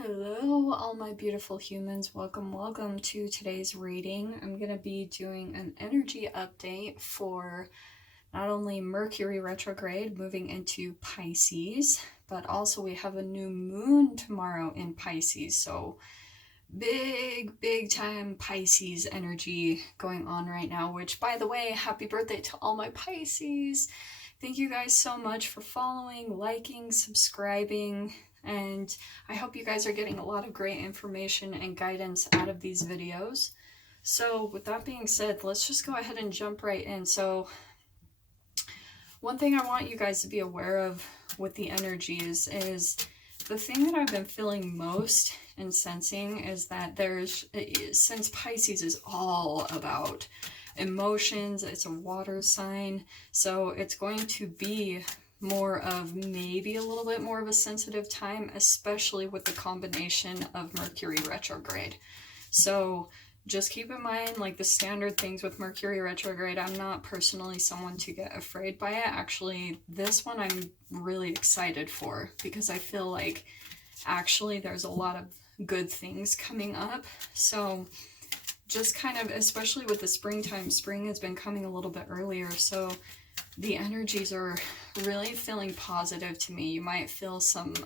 Hello, all my beautiful humans. Welcome to today's reading. I'm going to be doing an energy update for not only Mercury retrograde moving into Pisces, but also we have a new moon tomorrow in Pisces. So big time Pisces energy going on right now, which, by the way, happy birthday to all my Pisces. Thank you guys so much for following, liking, subscribing, and I hope you guys are getting a lot of great information and guidance out of these videos. So with that being said, let's just go ahead and jump right in. So one thing I want you guys to be aware of with the energies is the thing that I've been feeling most and sensing is that since Pisces is all about emotions, it's a water sign, so it's going to be more of maybe a little bit more of a sensitive time, especially with the combination of Mercury retrograde. So just keep in mind, like, the standard things with Mercury retrograde. I'm not personally someone to get afraid by it. Actually, this one I'm really excited for because I feel like actually there's a lot of good things coming up. So just kind of, especially with the springtime, spring has been coming a little bit earlier, so the energies are really feeling positive to me. You might feel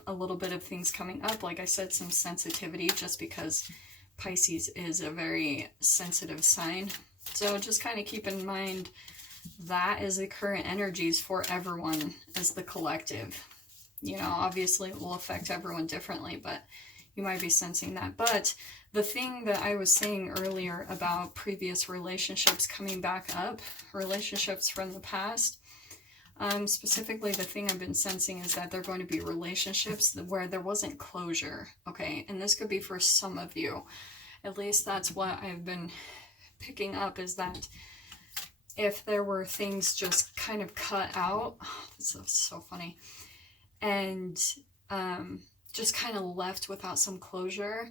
a little bit of things coming up, like I said, some sensitivity, just because Pisces is a very sensitive sign. So just kind of keep in mind that is the current energies for everyone as the collective. You know, obviously it will affect everyone differently, but you might be sensing that. But the thing that I was saying earlier about previous relationships coming back up, relationships from the past, specifically the thing I've been sensing is that they're going to be relationships where there wasn't closure, okay? And this could be for some of you. At least that's what I've been picking up, is that if there were things just kind of cut out, this is so funny, and just kind of left without some closure,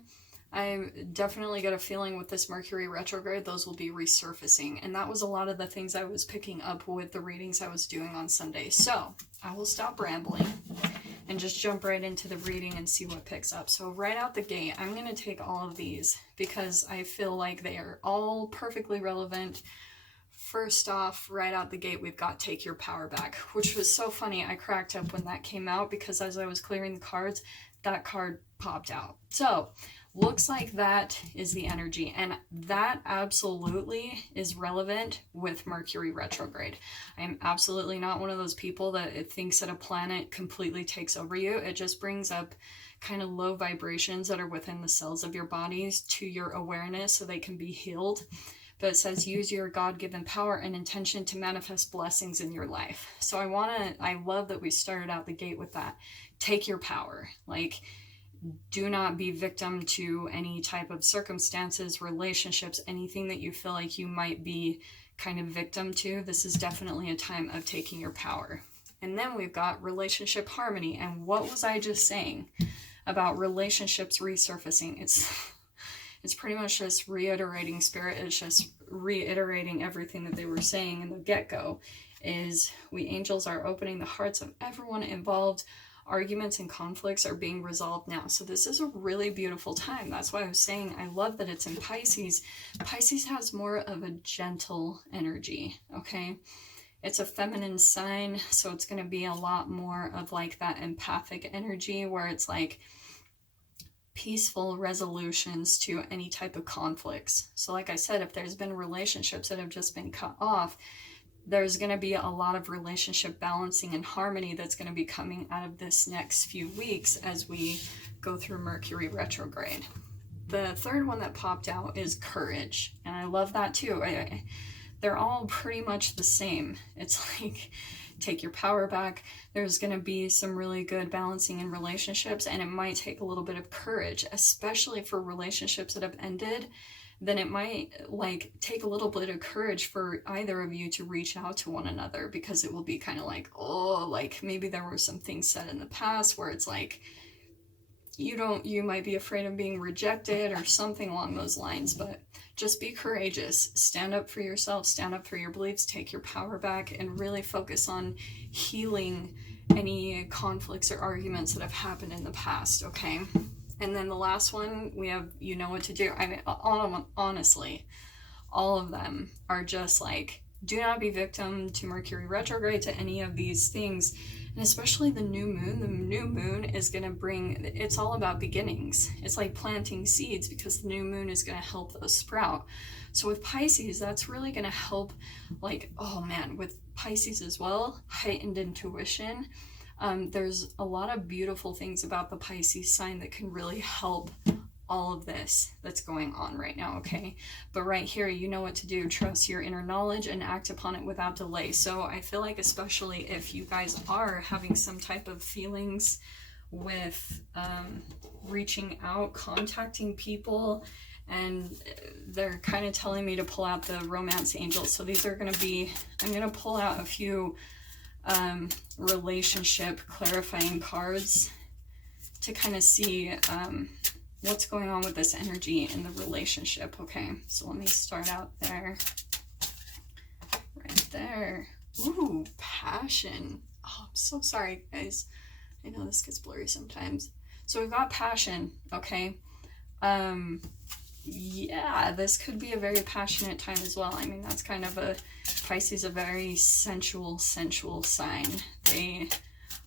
I definitely get a feeling with this Mercury retrograde, those will be resurfacing. And that was a lot of the things I was picking up with the readings I was doing on Sunday. So I will stop rambling and just jump right into the reading and see what picks up. So right out the gate, I'm going to take all of these because I feel like they are all perfectly relevant. First off, right out the gate, we've got Take Your Power Back, which was so funny. I cracked up when that came out because as I was clearing the cards, that card popped out. So looks like that is the energy, and that absolutely is relevant with Mercury retrograde. I am absolutely not one of those people that thinks that a planet completely takes over you. It just brings up kind of low vibrations that are within the cells of your bodies to your awareness so they can be healed. But it says use your God-given power and intention to manifest blessings in your life. So I love that we started out the gate with that. Take your power. Like, do not be victim to any type of circumstances, relationships, anything that you feel like you might be kind of victim to. This is definitely a time of taking your power. And then we've got relationship harmony. And what was I just saying about relationships resurfacing? It's pretty much just reiterating spirit. It's just reiterating everything that they were saying in the get-go, is we angels are opening the hearts of everyone involved. Arguments and conflicts are being resolved now. So this is a really beautiful time. That's why I was saying I love that it's in Pisces. Pisces has more of a gentle energy, okay? It's a feminine sign, so it's going to be a lot more of like that empathic energy where it's like peaceful resolutions to any type of conflicts. So like I said, if there's been relationships that have just been cut off, there's going to be a lot of relationship balancing and harmony that's going to be coming out of this next few weeks as we go through Mercury retrograde. The third one that popped out is courage, and I love that too. They're all pretty much the same. It's like take your power back. There's going to be some really good balancing in relationships, and it might take a little bit of courage, especially for relationships that have ended. Then it might like take a little bit of courage for either of you to reach out to one another, because it will be kind of like, oh, like maybe there were some things said in the past where it's like you might be afraid of being rejected or something along those lines. But just be courageous, stand up for yourself, stand up for your beliefs, take your power back, and really focus on healing any conflicts or arguments that have happened in the past, okay? And then the last one, we have you know what to do. I mean, honestly, all of them are just like, do not be victim to Mercury retrograde, to any of these things. And especially the new moon. The new moon is going to bring, it's all about beginnings. It's like planting seeds, because the new moon is going to help those sprout. So with Pisces, that's really going to help, like, oh man, with Pisces as well, heightened intuition. There's a lot of beautiful things about the Pisces sign that can really help all of this that's going on right now, okay? But right here, you know what to do. Trust your inner knowledge and act upon it without delay. So I feel like, especially if you guys are having some type of feelings with reaching out, contacting people, and they're kind of telling me to pull out the romance angels. So these are going to be, I'm going to pull out a few relationship clarifying cards to kind of see what's going on with this energy in the relationship. Okay, so let me start out there. Right there. Ooh, passion. Oh, I'm so sorry, guys. I know this gets blurry sometimes. So we've got passion, okay? Yeah, this could be a very passionate time as well. I mean, that's kind of a, Pisces, a very sensual sign. They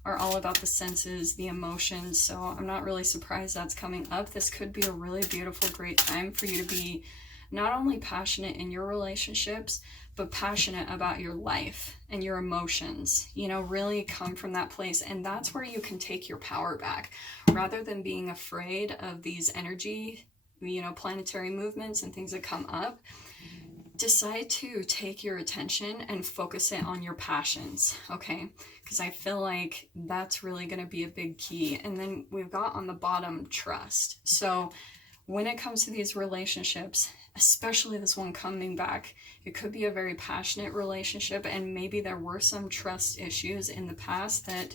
are all about the senses, the emotions, so I'm not really surprised that's coming up. This could be a really beautiful, great time for you to be not only passionate in your relationships, but passionate about your life and your emotions, you know, really come from that place. And that's where you can take your power back, rather than being afraid of these energy, you know, planetary movements and things that come up. Decide to take your attention and focus it on your passions, okay? Because I feel like that's really going to be a big key. And then we've got on the bottom, trust. So when it comes to these relationships, especially this one coming back, it could be a very passionate relationship, and maybe there were some trust issues in the past that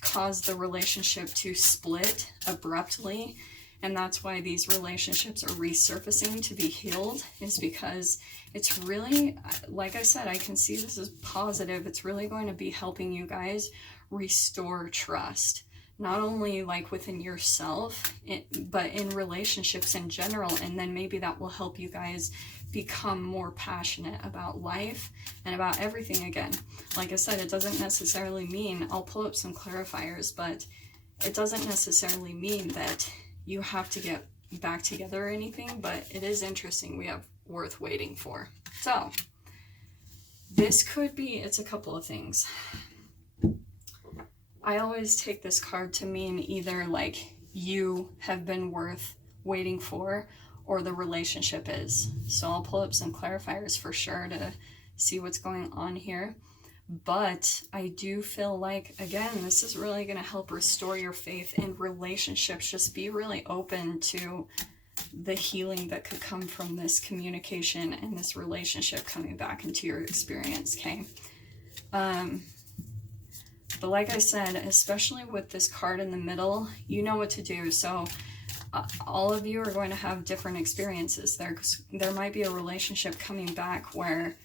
caused the relationship to split abruptly. And that's why these relationships are resurfacing to be healed, is because it's really, like I said, I can see this as positive. It's really going to be helping you guys restore trust, not only like within yourself, but in relationships in general. And then maybe that will help you guys become more passionate about life and about everything again. Like I said, it doesn't necessarily mean, I'll pull up some clarifiers, but it doesn't necessarily mean that you have to get back together or anything, but it is interesting. We have worth waiting for. So this could be, it's a couple of things. I always take this card to mean either like you have been worth waiting for, or the relationship is. So I'll pull up some clarifiers for sure to see what's going on here. But I do feel like, again, this is really going to help restore your faith in relationships. Just be really open to the healing that could come from this communication and this relationship coming back into your experience, okay? But like I said, especially with this card in the middle, you know what to do. So all of you are going to have different experiences there. There might be a relationship coming back where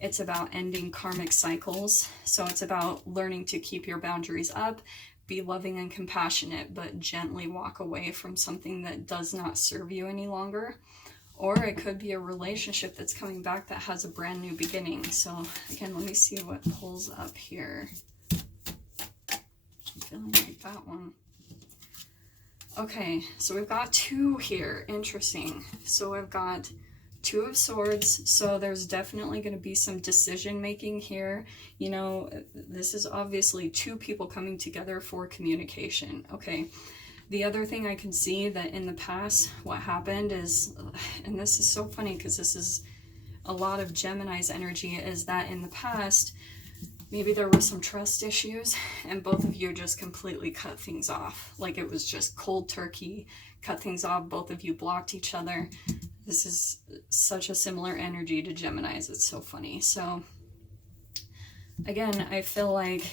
it's about ending karmic cycles. So it's about learning to keep your boundaries up, be loving and compassionate, but gently walk away from something that does not serve you any longer. Or it could be a relationship that's coming back that has a brand new beginning. So again, let me see what pulls up here. I'm feeling like that one. Okay, so we've got two here. Interesting. So I've got Two of Swords, so there's definitely going to be some decision making here. You know, this is obviously two people coming together for communication, okay? The other thing I can see that in the past, what happened is, and this is so funny because this is a lot of Gemini's energy, is that in the past, maybe there were some trust issues and both of you just completely cut things off. Like it was just cold turkey, cut things off, both of you blocked each other. This is such a similar energy to Gemini's. It's so funny. So again, I feel like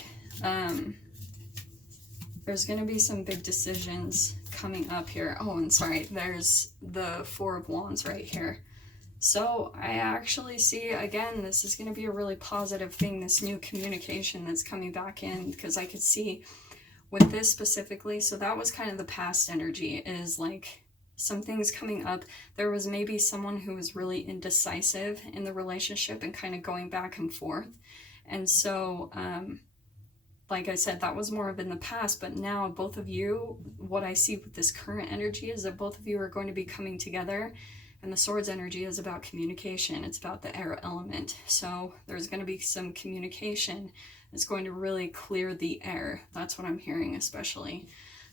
there's going to be some big decisions coming up here. Oh, and sorry, there's the Four of Wands right here. So I actually see, again, this is going to be a really positive thing, this new communication that's coming back in, because I could see with this specifically, so that was kind of the past energy, is like some things coming up. There was maybe someone who was really indecisive in the relationship and kind of going back and forth. And so, like I said, that was more of in the past, but now both of you, what I see with this current energy is that both of you are going to be coming together. And the Swords energy is about communication. It's about the air element. So there's going to be some communication that's going to really clear the air. That's what I'm hearing especially.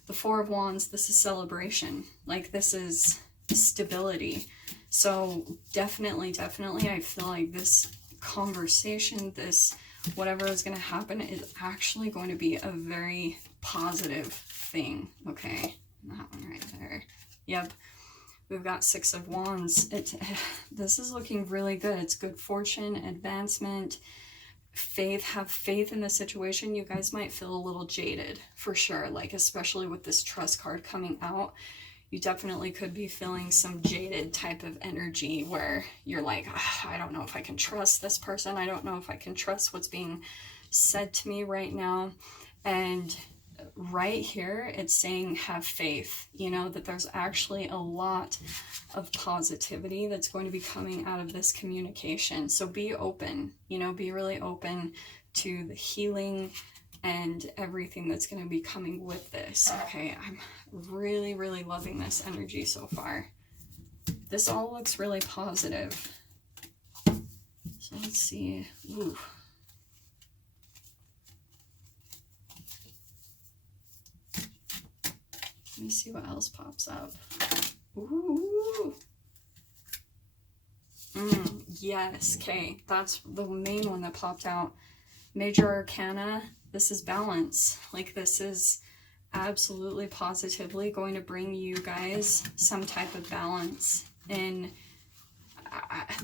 The Four of Wands, this is celebration. Like, this is stability. So definitely, I feel like this conversation, this whatever is going to happen is actually going to be a very positive thing. Okay, that one right there. Yep. We've got Six of Wands. This is looking really good. It's good fortune, advancement, faith. Have faith in the situation. You guys might feel a little jaded for sure, like especially with this trust card coming out. You definitely could be feeling some jaded type of energy where you're like, I don't know if I can trust this person. I don't know if I can trust what's being said to me right now. And right here, it's saying have faith, you know, that there's actually a lot of positivity that's going to be coming out of this communication. So be open, you know, be really open to the healing and everything that's going to be coming with this. Okay, I'm really, really loving this energy so far. This all looks really positive. So let's see. Ooh. Let me see what else pops up. Ooh. Yes, okay. That's the main one that popped out. Major Arcana. This is balance. Like, this is absolutely positively going to bring you guys some type of balance. And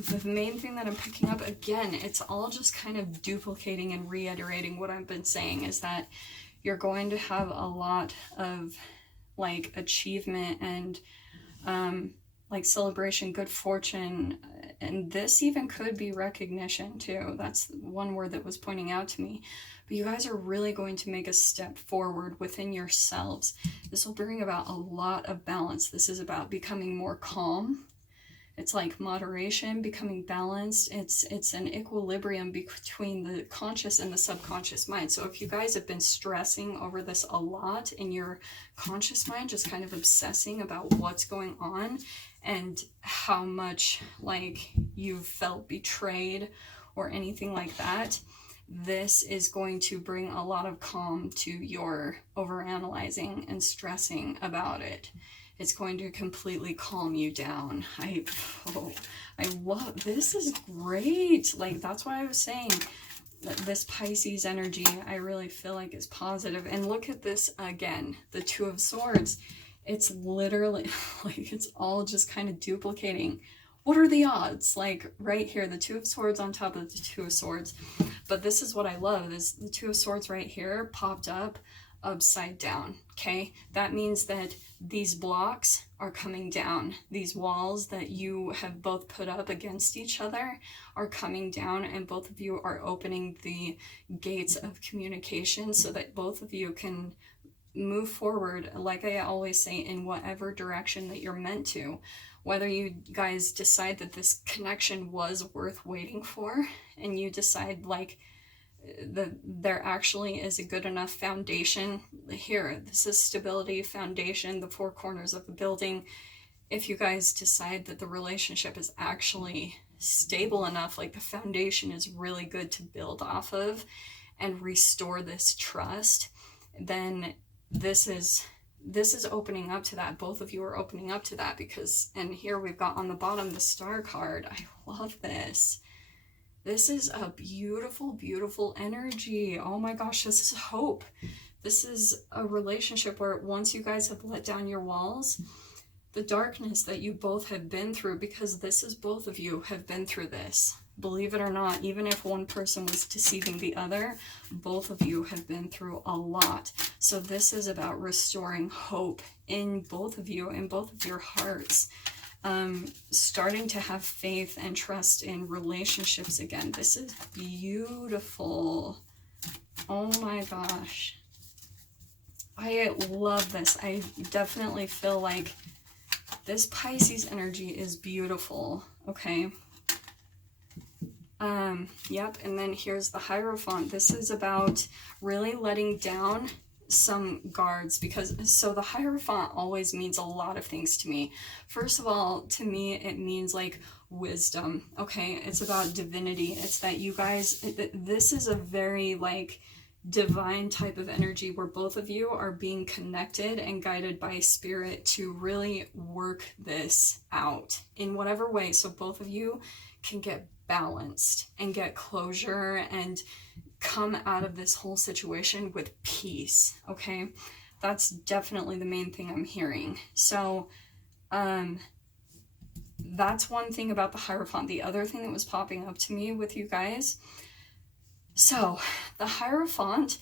the main thing that I'm picking up, again, it's all just kind of duplicating and reiterating what I've been saying, is that you're going to have a lot of like achievement and like celebration, good fortune, and this even could be recognition too. That's one word that was pointing out to me. But you guys are really going to make a step forward within yourselves. This will bring about a lot of balance. This is about becoming more calm. It's like moderation, becoming balanced. It's an equilibrium between the conscious and the subconscious mind. So if you guys have been stressing over this a lot in your conscious mind, just kind of obsessing about what's going on and how much like you've felt betrayed or anything like that, this is going to bring a lot of calm to your overanalyzing and stressing about it. It's going to completely calm you down. I love, this is great. Like, that's why I was saying that this Pisces energy, I really feel like is positive. And look at this again, the Two of Swords. It's literally like, it's all just kind of duplicating. What are the odds? Like right here, the Two of Swords on top of the Two of Swords. But this is what I love, is the Two of Swords right here popped up upside down. Okay, that means that these blocks are coming down. These walls that you have both put up against each other are coming down, and both of you are opening the gates of communication so that both of you can move forward, like I always say, in whatever direction that you're meant to. Whether you guys decide that this connection was worth waiting for, and you decide like there actually is a good enough foundation here. This is stability, foundation, the four corners of the building. If you guys decide that the relationship is actually stable enough, like the foundation is really good to build off of and restore this trust, then this is opening up to that. Both of you are opening up to that, because, and here we've got on the bottom the Star card. I love this. This is a beautiful, beautiful energy. Oh my gosh, this is hope. This is a relationship where once you guys have let down your walls, the darkness that you both have been through, because this is both of you have been through this. Believe it or not, even if one person was deceiving the other, both of you have been through a lot. So this is about restoring hope in both of you, in both of your hearts. Starting to have faith and trust in relationships again. This is beautiful. Oh my gosh. I love this. I definitely feel like this Pisces energy is beautiful. Okay. Yep. And then here's the Hierophant. This is about really letting down some guards, because so the Hierophant always means a lot of things to me. First of all, to me, it means like wisdom. Okay. It's about divinity. It's that you guys, this is a very like divine type of energy where both of you are being connected and guided by spirit to really work this out in whatever way, so both of you can get balanced and get closure and come out of this whole situation with peace. Okay, that's definitely the main thing I'm hearing. So that's one thing about the Hierophant. The other thing that was popping up to me with you guys, so the Hierophant,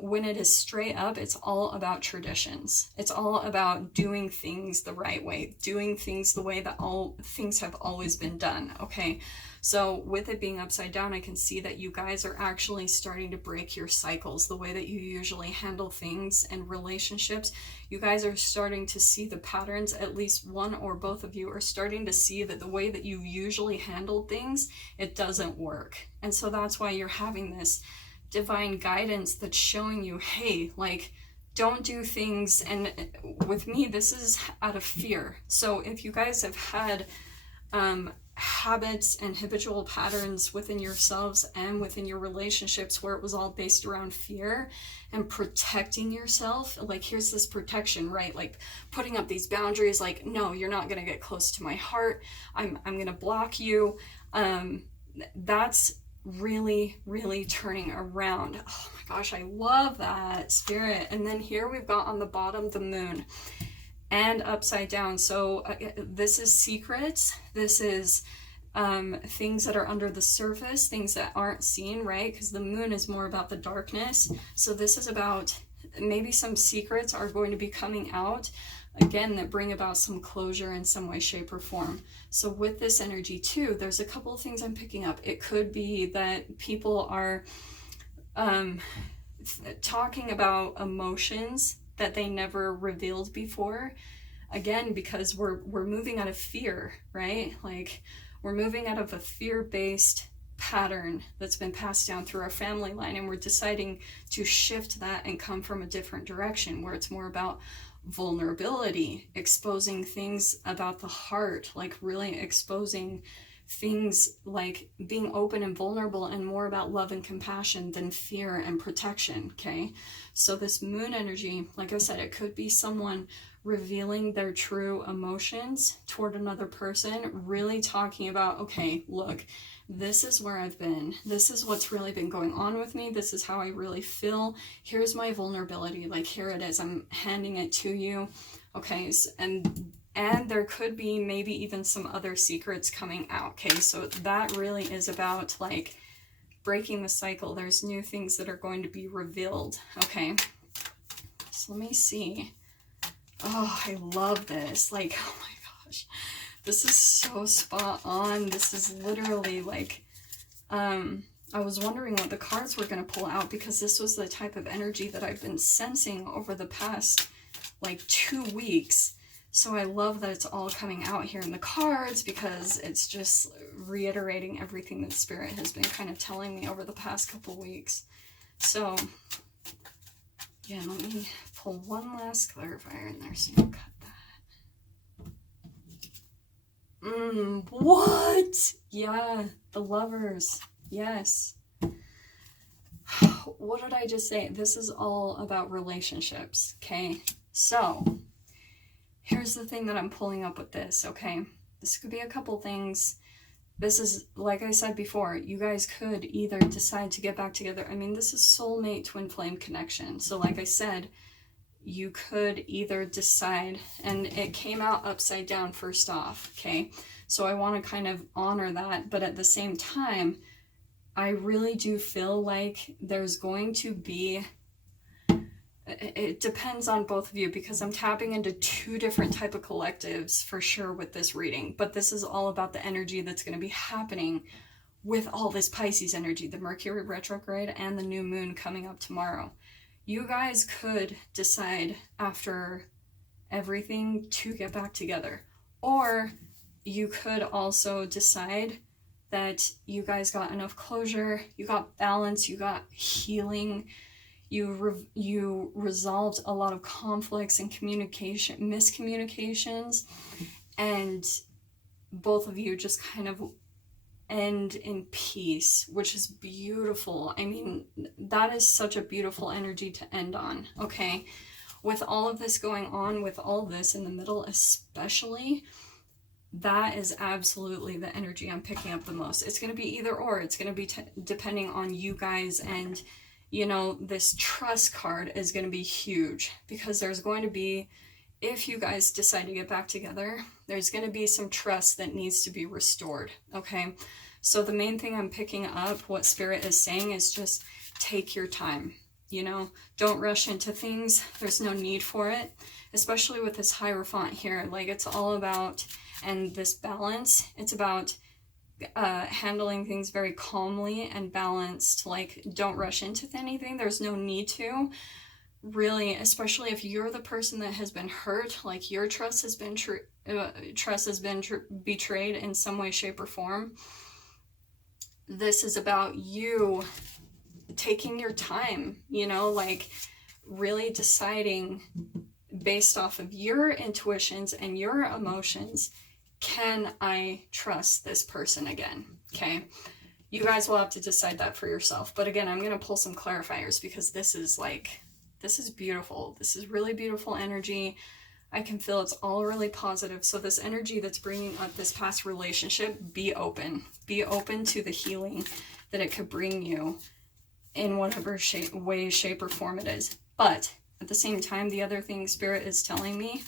when it is straight up, it's all about traditions. It's all about doing things the right way, doing things the way that all things have always been done. Okay, so with it being upside down, I can see that you guys are actually starting to break your cycles, the way that you usually handle things and relationships. You guys are starting to see the patterns. At least one or both of you are starting to see that the way that you usually handled things, it doesn't work. And so that's why you're having this divine guidance that's showing you, hey, like, don't do things. And with me, this is out of fear. So if you guys have had habits and habitual patterns within yourselves and within your relationships where it was all based around fear and protecting yourself, like here's this protection, right? Like putting up these boundaries, like, no, you're not going to get close to my heart. I'm going to block you. That's really turning around. Oh my gosh, I love that, Spirit. And then here we've got on the bottom the moon and upside down. So this is secrets. This is things that are under the surface, things that aren't seen, right? Because the moon is more about the darkness. So this is about maybe some secrets are going to be coming out again that bring about some closure in some way, shape, or form. So with this energy too, there's a couple of things I'm picking up. It could be that people are talking about emotions that they never revealed before. Again, because we're moving out of fear, right? Like we're moving out of a fear-based pattern that's been passed down through our family line, and we're deciding to shift that and come from a different direction where it's more about vulnerability, exposing things about the heart, like really exposing things, like being open and vulnerable, and more about love and compassion than fear and protection. Okay, so this moon energy, like I said, it could be someone revealing their true emotions toward another person, really talking about, okay, look, this is where I've been. This is what's really been going on with me. This is how I really feel. Here's my vulnerability. Like, here it is. I'm handing it to you. Okay, and there could be maybe even some other secrets coming out. Okay, so that really is about like breaking the cycle. There's new things that are going to be revealed. Okay, so let me see. Oh, I love this. Like, oh my gosh, this is so spot on. This is literally like, I was wondering what the cards were going to pull out, because this was the type of energy that I've been sensing over the past like 2 weeks. So I love that it's all coming out here in the cards, because it's just reiterating everything that Spirit has been kind of telling me over the past couple weeks. So yeah, let me pull one last clarifier in there so you cut that. What? Yeah, the Lovers. Yes. What did I just say? This is all about relationships, okay? So here's the thing that I'm pulling up with this, okay? This could be a couple things. This is, like I said before, you guys could either decide to get back together. I mean, this is soulmate twin flame connection. So like I said, you could either decide, and it came out upside down first off, okay? So I want to kind of honor that, but at the same time, I really do feel like there's going to be, it depends on both of you, because I'm tapping into 2 different type of collectives for sure with this reading, but this is all about the energy that's going to be happening with all this Pisces energy, the Mercury retrograde and the new moon coming up tomorrow. you guys could decide after everything to get back together. Or you could also decide that you guys got enough closure, you got balance, you got healing, you resolved a lot of conflicts and miscommunications, and both of you just kind of end in peace, which is beautiful. I mean, that is such a beautiful energy to end on, okay? With all of this going on, with all this in the middle especially, that is absolutely the energy I'm picking up the most. It's going to be either or. It's going to be depending on you guys, and you know, this trust card is going to be huge, because there's going to be, if you guys decide to get back together, there's going to be some trust that needs to be restored, okay? So the main thing I'm picking up, what Spirit is saying, is just take your time, you know? Don't rush into things. There's no need for it, especially with this Hierophant here. Like, it's all about, and this balance, it's about handling things very calmly and balanced. Like, don't rush into anything. There's no need to, really, especially if you're the person that has been hurt, like your trust has been betrayed in some way, shape, or form. This is about you taking your time, you know, like really deciding based off of your intuitions and your emotions, can I trust this person again? Okay. You guys will have to decide that for yourself. But again, I'm going to pull some clarifiers, because this is beautiful. This is really beautiful energy. I can feel it's all really positive. So this energy that's bringing up this past relationship, be open. Be open to the healing that it could bring you in whatever way, shape, or form it is. But at the same time, the other thing Spirit is telling me,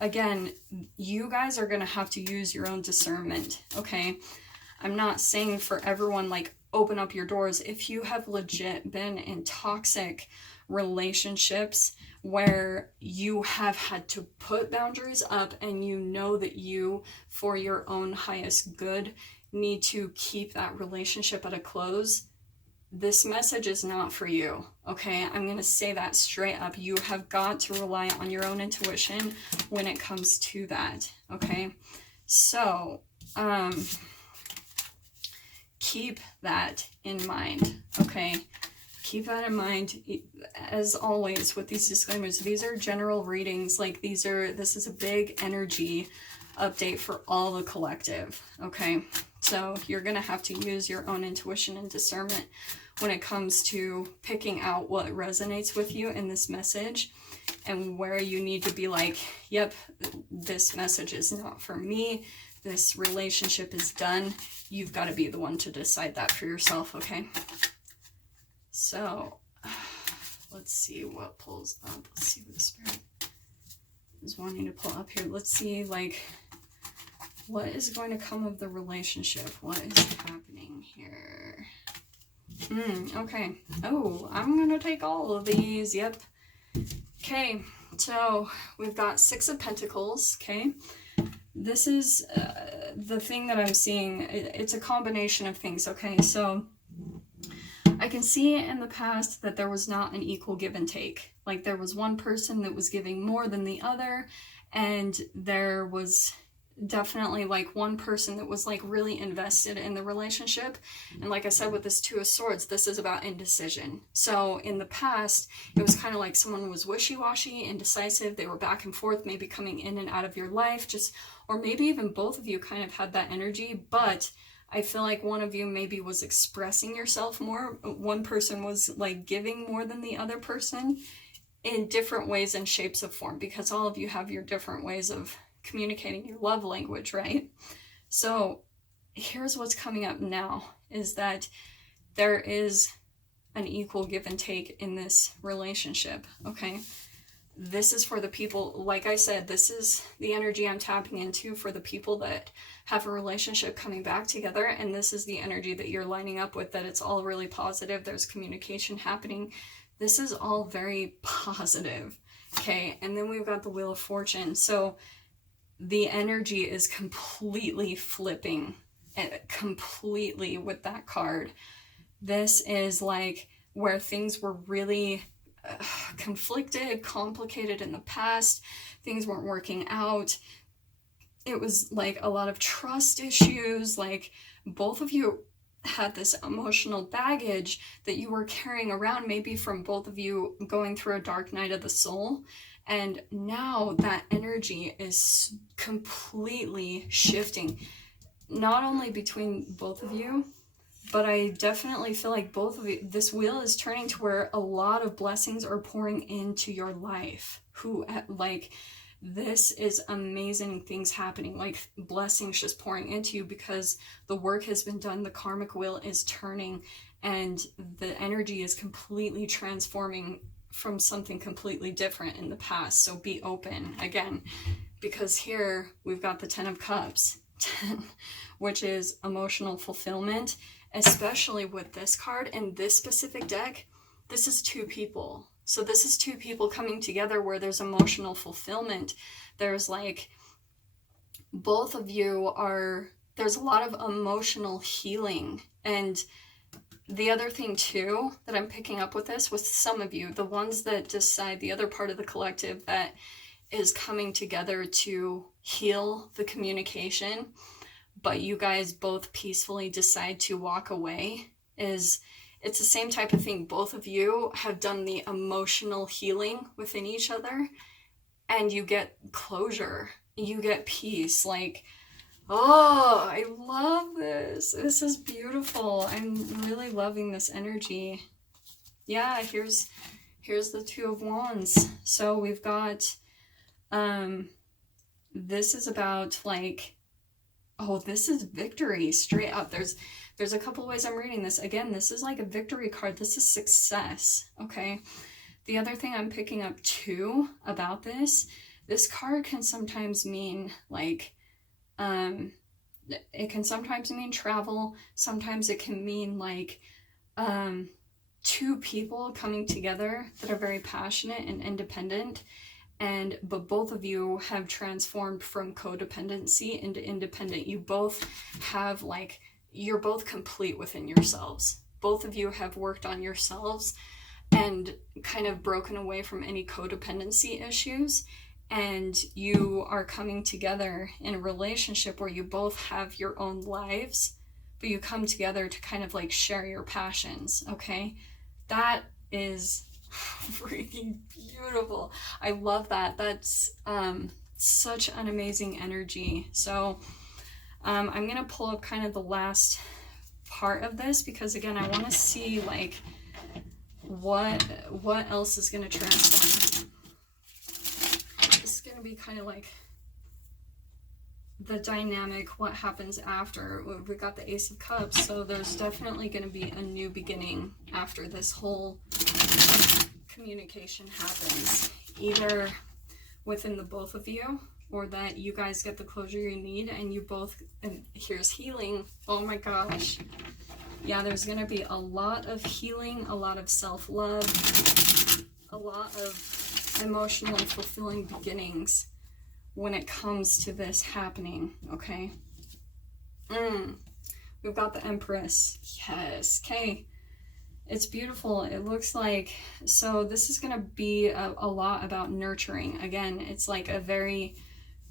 again, you guys are going to have to use your own discernment, okay? I'm not saying for everyone, like, open up your doors. If you have legit been in toxic relationships where you have had to put boundaries up, and you know that you, for your own highest good, need to keep that relationship at a close, this message is not for you, okay? I'm going to say that straight up. You have got to rely on your own intuition when it comes to that, okay? So, keep that in mind, okay? Keep that in mind. As always with these disclaimers, these are general readings. Like, this is a big energy update for all the collective, okay? So you're going to have to use your own intuition and discernment when it comes to picking out what resonates with you in this message, and where you need to be like, yep, this message is not for me. This relationship is done. You've got to be the one to decide that for yourself, okay? So, let's see what pulls up. Let's see what the Spirit is wanting to pull up here. Let's see, like, what is going to come of the relationship? What is happening here? Okay. Oh, I'm going to take all of these. Yep. Okay. So, we've got Six of Pentacles. Okay. This is the thing that I'm seeing. It's a combination of things. Okay. So, I can see in the past that there was not an equal give and take. Like, there was one person that was giving more than the other, and there was definitely like one person that was like really invested in the relationship. And like I said, with this Two of Swords, this is about indecision. So in the past, it was kind of like someone was wishy-washy, indecisive. They were back and forth, maybe coming in and out of your life, just, or maybe even both of you kind of had that energy. But I feel like one of you maybe was expressing yourself more. One person was like giving more than the other person in different ways and shapes of form, because all of you have your different ways of communicating your love language, right? So here's what's coming up now, is that there is an equal give and take in this relationship, okay? This is for the people, like I said, this is the energy I'm tapping into for the people that have a relationship coming back together, and this is the energy that you're lining up with, that it's all really positive, there's communication happening. This is all very positive, okay? And then we've got the Wheel of Fortune. So the energy is completely flipping, completely with that card. This is like where things were really conflicted, complicated in the past. Things weren't working out. It was like a lot of trust issues. Like both of you had this emotional baggage that you were carrying around, maybe from both of you going through a dark night of the soul. And now that energy is completely shifting, not only between both of you, but I definitely feel like both of you, this wheel is turning to where a lot of blessings are pouring into your life. This is amazing things happening, like blessings just pouring into you because the work has been done, the karmic wheel is turning, and the energy is completely transforming from something completely different in the past. So be open again, because here we've got the 10 of Cups, which is emotional fulfillment, especially with this card in this specific deck. This is two people. So this is two people coming together where there's emotional fulfillment. There's like, both of you are, there's a lot of emotional healing. And the other thing too that I'm picking up with this, with some of you, the ones that decide, the other part of the collective that is coming together to heal the communication, but you guys both peacefully decide to walk away, is it's the same type of thing. Both of you have done the emotional healing within each other, and you get closure, you get peace. Like, oh, I love this. This is beautiful. I'm really loving this energy. Yeah, here's the Two of Wands. So we've got, this is about like, oh, this is victory straight up. There's a couple ways I'm reading this. Again, this is like a victory card. This is success, okay? The other thing I'm picking up too about this card can sometimes mean like, it can sometimes mean travel. Sometimes it can mean like, two people coming together that are very passionate and independent. But both of you have transformed from codependency into independent. You both have like, you're both complete within yourselves. Both of you have worked on yourselves and kind of broken away from any codependency issues. And you are coming together in a relationship where you both have your own lives, but you come together to kind of like share your passions, okay? That is freaking beautiful. I love that. That's such an amazing energy. So I'm gonna pull up kind of the last part of this, because again, I want to see like what else is going to transform. This is going to be kind of like the dynamic, what happens after. We got the Ace of Cups, so there's definitely going to be a new beginning after this whole communication happens, either within the both of you, or that you guys get the closure you need and you both, and here's healing. Oh my gosh. Yeah, there's going to be a lot of healing, a lot of self-love, a lot of emotional and fulfilling beginnings when it comes to this happening, okay? We've got the Empress. Yes, okay. It's beautiful. It looks like, so this is going to be a lot about nurturing. Again, it's like a very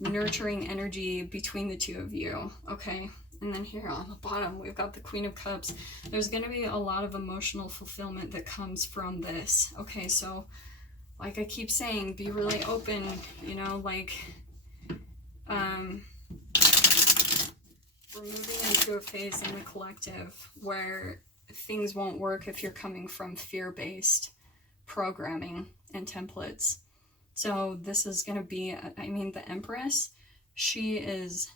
nurturing energy between the two of you, okay? And then here on the bottom, we've got the Queen of Cups. There's going to be a lot of emotional fulfillment that comes from this, okay? So, like I keep saying, be really open, you know, like, we're moving into a phase in the collective where things won't work if you're coming from fear-based programming and templates. So this is going to be, I mean, the Empress, she is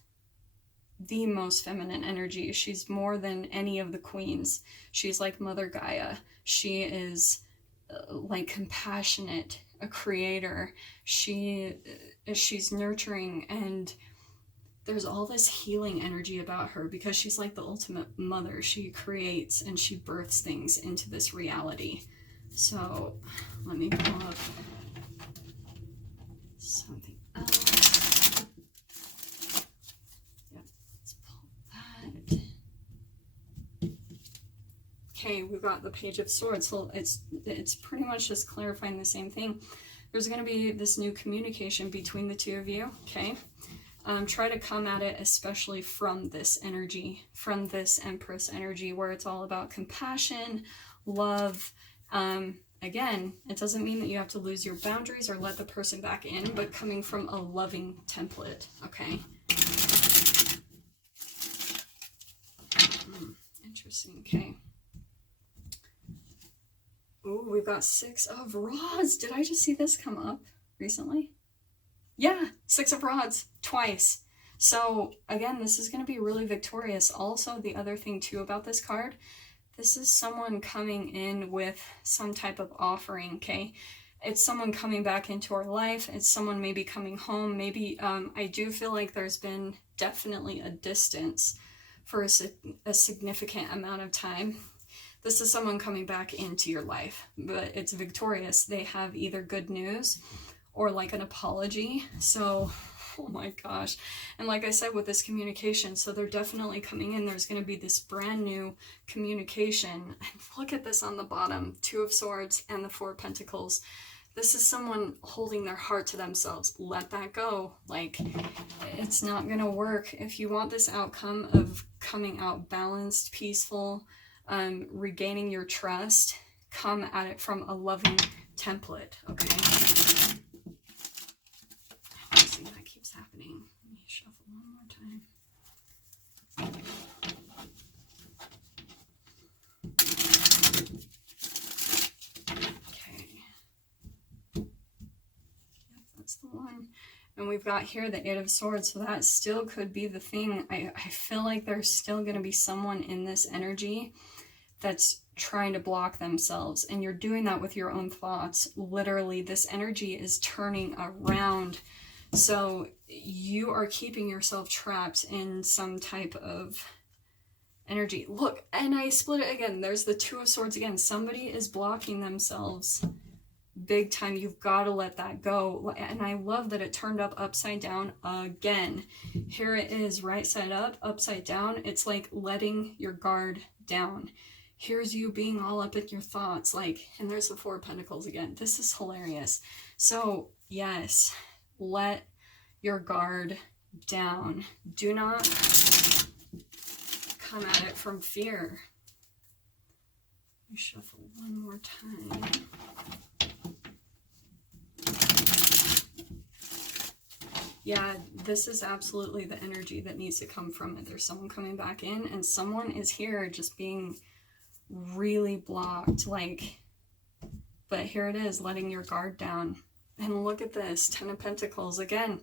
the most feminine energy. She's more than any of the queens. She's like Mother Gaia. She is like compassionate, a creator. She's nurturing, and there's all this healing energy about her because she's like the ultimate mother. She creates and she births things into this reality. So let me pull up something else. Yep, let's pull that. Okay, we've got the Page of Swords. So it's pretty much just clarifying the same thing. There's going to be this new communication between the two of you, okay? Try to come at it especially from this energy, from this Empress energy, where it's all about compassion, love. Again, it doesn't mean that you have to lose your boundaries or let the person back in, but coming from a loving template, okay? Interesting, okay. Ooh, we've got 6 of Rods. Did I just see this come up recently? Yeah, 6 of Rods, twice. So again, this is going to be really victorious. Also, the other thing too about this card, this is someone coming in with some type of offering, okay? It's someone coming back into our life. It's someone maybe coming home. Maybe, I do feel like there's been definitely a distance for a significant amount of time. This is someone coming back into your life, but it's victorious. They have either good news or like an apology. So, oh my gosh. And like I said, with this communication, so they're definitely coming in. There's going to be this brand new communication. And look at this on the bottom, 2 of Swords and the 4 of Pentacles. This is someone holding their heart to themselves. Let that go. Like, it's not going to work. If you want this outcome of coming out balanced, peaceful, regaining your trust, come at it from a loving template, okay? Let's see, that keeps happening. Let me shuffle one more time. Okay. Yep, that's the one. And we've got here the 8 of Swords, so that still could be the thing. I feel like there's still going to be someone in this energy that's trying to block themselves, and you're doing that with your own thoughts. Literally, this energy is turning around, so you are keeping yourself trapped in some type of energy. Look, and I split it again. There's the 2 of Swords again. Somebody is blocking themselves big time. You've got to let that go. And I love that it turned up upside down again. Here it is, right side up, upside down. It's like letting your guard down. Here's you being all up in your thoughts, like, and there's the 4 of Pentacles again. This is hilarious. So yes, let your guard down. Do not come at it from fear. Let me shuffle one more time. Yeah, this is absolutely the energy that needs to come from it. There's someone coming back in, and someone is here just being really blocked, like, but here it is, letting your guard down. And look at this, 10 of Pentacles again.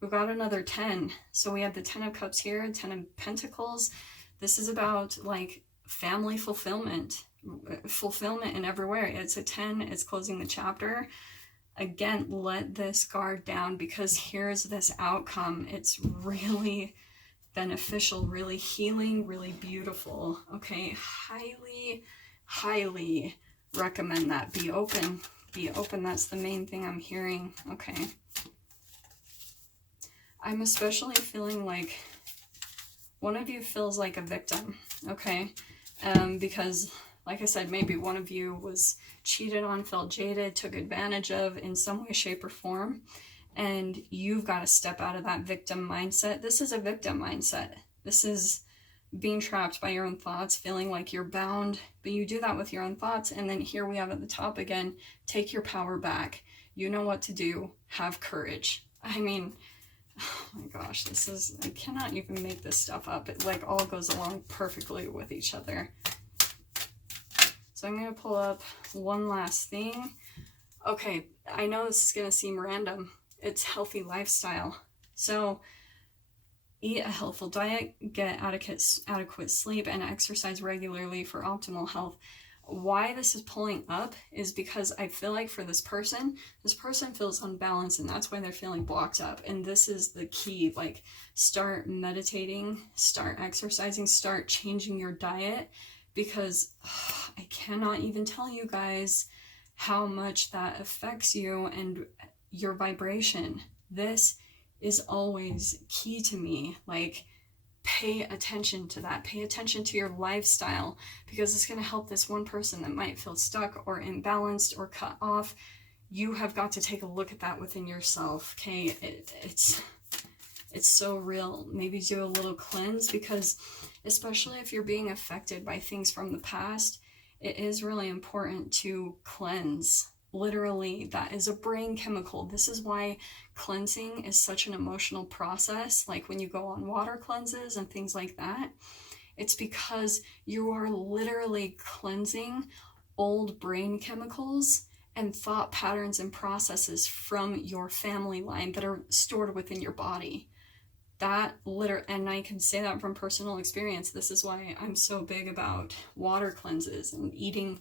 We've got another 10. So we have the 10 of Cups here, 10 of Pentacles. This is about like family fulfillment in everywhere. It's a 10, it's closing the chapter. Again, let this guard down, because here's this outcome. It's really beneficial, really healing, really beautiful. Okay, highly recommend that. Be open. Be open. That's the main thing I'm hearing. Okay. I'm especially feeling like one of you feels like a victim. Okay. Because like I said, maybe one of you was cheated on, felt jaded, took advantage of in some way, shape, or form. And you've got to step out of that victim mindset. This is a victim mindset. This is being trapped by your own thoughts, feeling like you're bound, but you do that with your own thoughts. And then here we have at the top again, take your power back. You know what to do. Have courage. I mean, oh my gosh, this is, I cannot even make this stuff up. It like all goes along perfectly with each other. So I'm going to pull up one last thing. Okay, I know this is going to seem random. It's healthy lifestyle. So eat a healthful diet, get adequate sleep, and exercise regularly for optimal health. Why this is pulling up is because I feel like for this person feels unbalanced, and that's why they're feeling blocked up. And this is the key. Like, start meditating, start exercising, start changing your diet, because I cannot even tell you guys how much that affects you and your vibration. This is always key to me. Like, pay attention to that. Pay attention to your lifestyle, because it's going to help this one person that might feel stuck or imbalanced or cut off. You have got to take a look at that within yourself, okay? It's so real. Maybe do a little cleanse, because especially if you're being affected by things from the past, it is really important to cleanse. Literally, that is a brain chemical. This is why cleansing is such an emotional process. Like when you go on water cleanses and things like that, it's because you are literally cleansing old brain chemicals and thought patterns and processes from your family line that are stored within your body. And I can say that from personal experience. This is why I'm so big about water cleanses and eating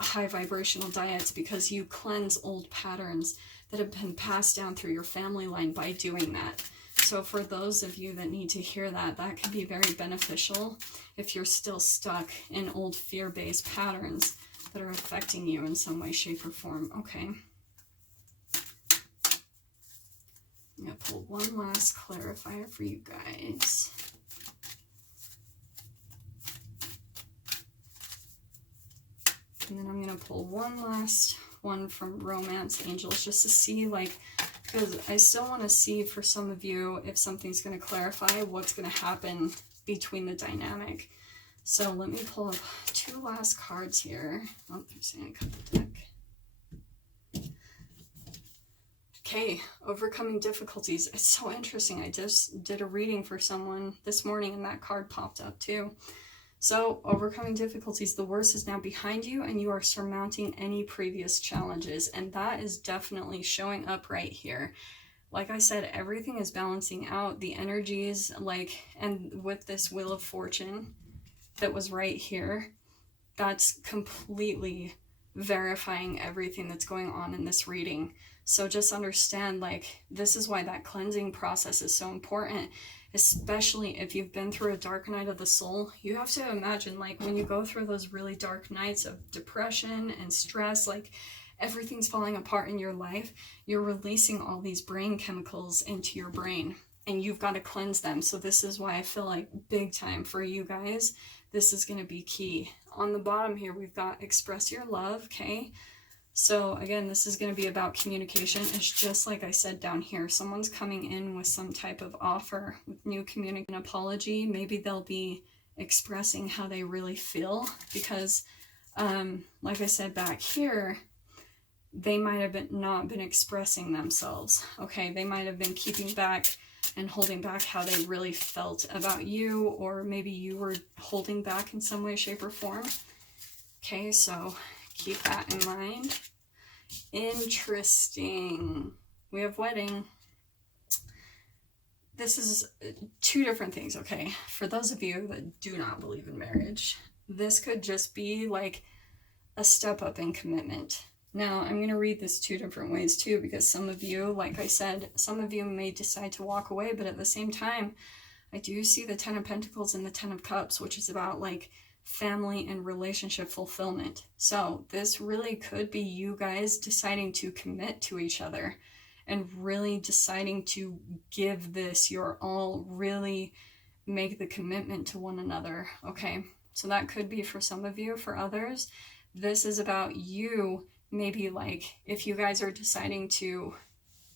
high vibrational diets, because you cleanse old patterns that have been passed down through your family line by doing that. So for those of you that need to hear that, that can be very beneficial if you're still stuck in old fear-based patterns that are affecting you in some way, shape, or form. Okay. I'm going to pull one last clarifier for you guys. And then I'm going to pull one last one from Romance Angels, just to see, like, because I still want to see for some of you if something's going to clarify what's going to happen between the dynamic. So let me pull up two last cards here. Oh, they're saying cut the deck. Okay, overcoming difficulties. It's so interesting. I just did a reading for someone this morning and that card popped up too. So, overcoming difficulties, the worst is now behind you and you are surmounting any previous challenges. And that is definitely showing up right here. Like I said, everything is balancing out. The energies, like, and with this Wheel of Fortune that was right here, that's completely verifying everything that's going on in this reading. So just understand, like, this is why that cleansing process is so important. Especially if you've been through a dark night of the soul. You have to imagine, like, when you go through those really dark nights of depression and stress, like everything's falling apart in your life, you're releasing all these brain chemicals into your brain and you've got to cleanse them. So this is why I feel like big time for you guys, this is going to be key. On the bottom here, we've got express your love, okay? So again, this is going to be about communication. It's just like I said down here. Someone's coming in with some type of offer, with new communication, apology. Maybe they'll be expressing how they really feel, because like I said back here, they might have not been expressing themselves. Okay, they might have been keeping back and holding back how they really felt about you, or maybe you were holding back in some way, shape, or form. Okay, so keep that in mind. Interesting. We have wedding. This is two different things, okay? For those of you that do not believe in marriage, this could just be like a step up in commitment. Now, I'm going to read this two different ways too, because some of you, like I said, some of you may decide to walk away, but at the same time, I do see the Ten of Pentacles and the Ten of Cups, which is about like family and relationship fulfillment. So this really could be you guys deciding to commit to each other and really deciding to give this your all, really make the commitment to one another. Okay, so that could be for some of you. For others, this is about you. Maybe like if you guys are deciding to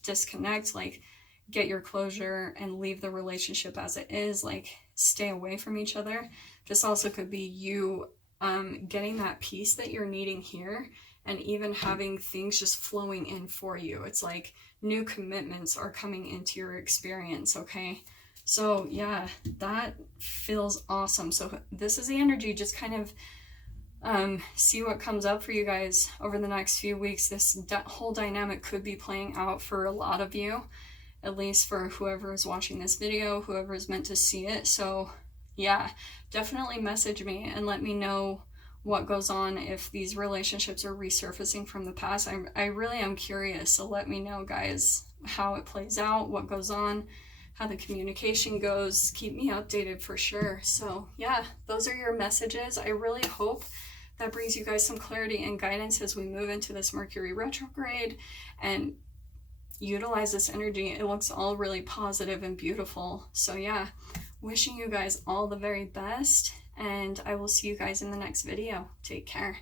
disconnect, like get your closure and leave the relationship as it is, like stay away from each other. This also could be you getting that peace that you're needing here, and even having things just flowing in for you. It's like new commitments are coming into your experience, okay? So yeah, that feels awesome. So this is the energy. Just kind of see what comes up for you guys over the next few weeks. This whole dynamic could be playing out for a lot of you, at least for whoever is watching this video, whoever is meant to see it. So yeah, definitely message me and let me know what goes on if these relationships are resurfacing from the past. I really am curious, so let me know, guys, how it plays out, what goes on, how the communication goes. Keep me updated for sure. So yeah, those are your messages. I really hope that brings you guys some clarity and guidance as we move into this Mercury retrograde and utilize this energy. It looks all really positive and beautiful. So yeah, Wishing you guys all the very best, and I will see you guys in the next video. Take care.